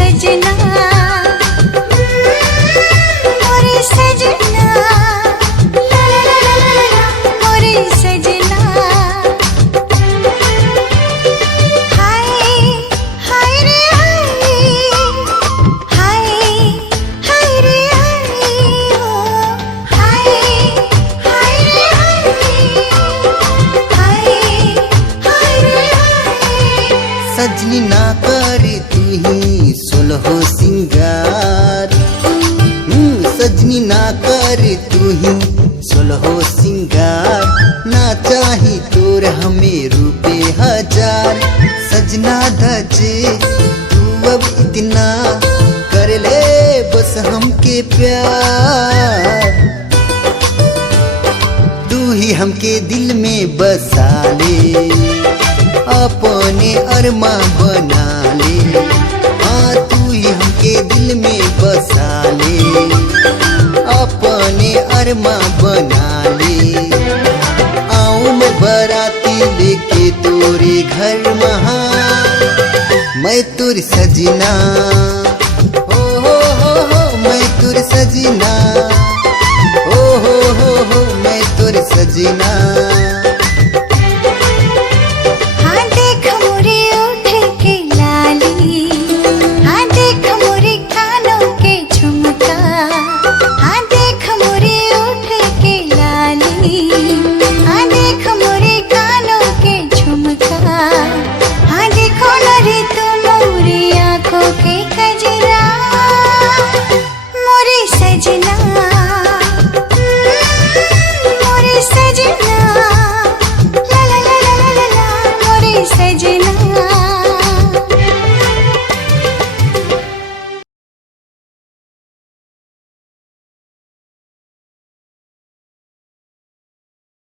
सजना, मोरे सजना, ला ला ला ला ला ला, मोरे सजना। हाय हाय रे हाय, हाय हाय रे हाय, हाय हाय रे हाय, हाय हाय रे हाय। सजनी ना करे तू ही सोलहो सिंगार, सजनी ना करे तू ही सोलहो सिंगार, ना चाही तोर हमें रुपए हजार। सजना धजे तू अब इतना कर ले बस हमके प्यार, तू ही हमके दिल में बसा ले, अपने अरमा बना ले। हाँ तू ही हमके दिल में बसा ले, अपने अरमा बना ले। आऊं मैं बाराती लेके तोरे घर महा, मैं तुर सजना, हो मैं तुर सजना, हो मैं तुर सजना। हाँ देख मोरे ओठ के लाली, हाँ देख मोरे कानों के झुमका, हाँ देख मोरे ओठ के लाली, हाँ देख मोरे कानों के झुमका, हाँ देखो न रे तू मोरे आँखों के कजरा, मोरे सजना, मोरे सजना, ला ला ला ला ला ला, मोरे सजना।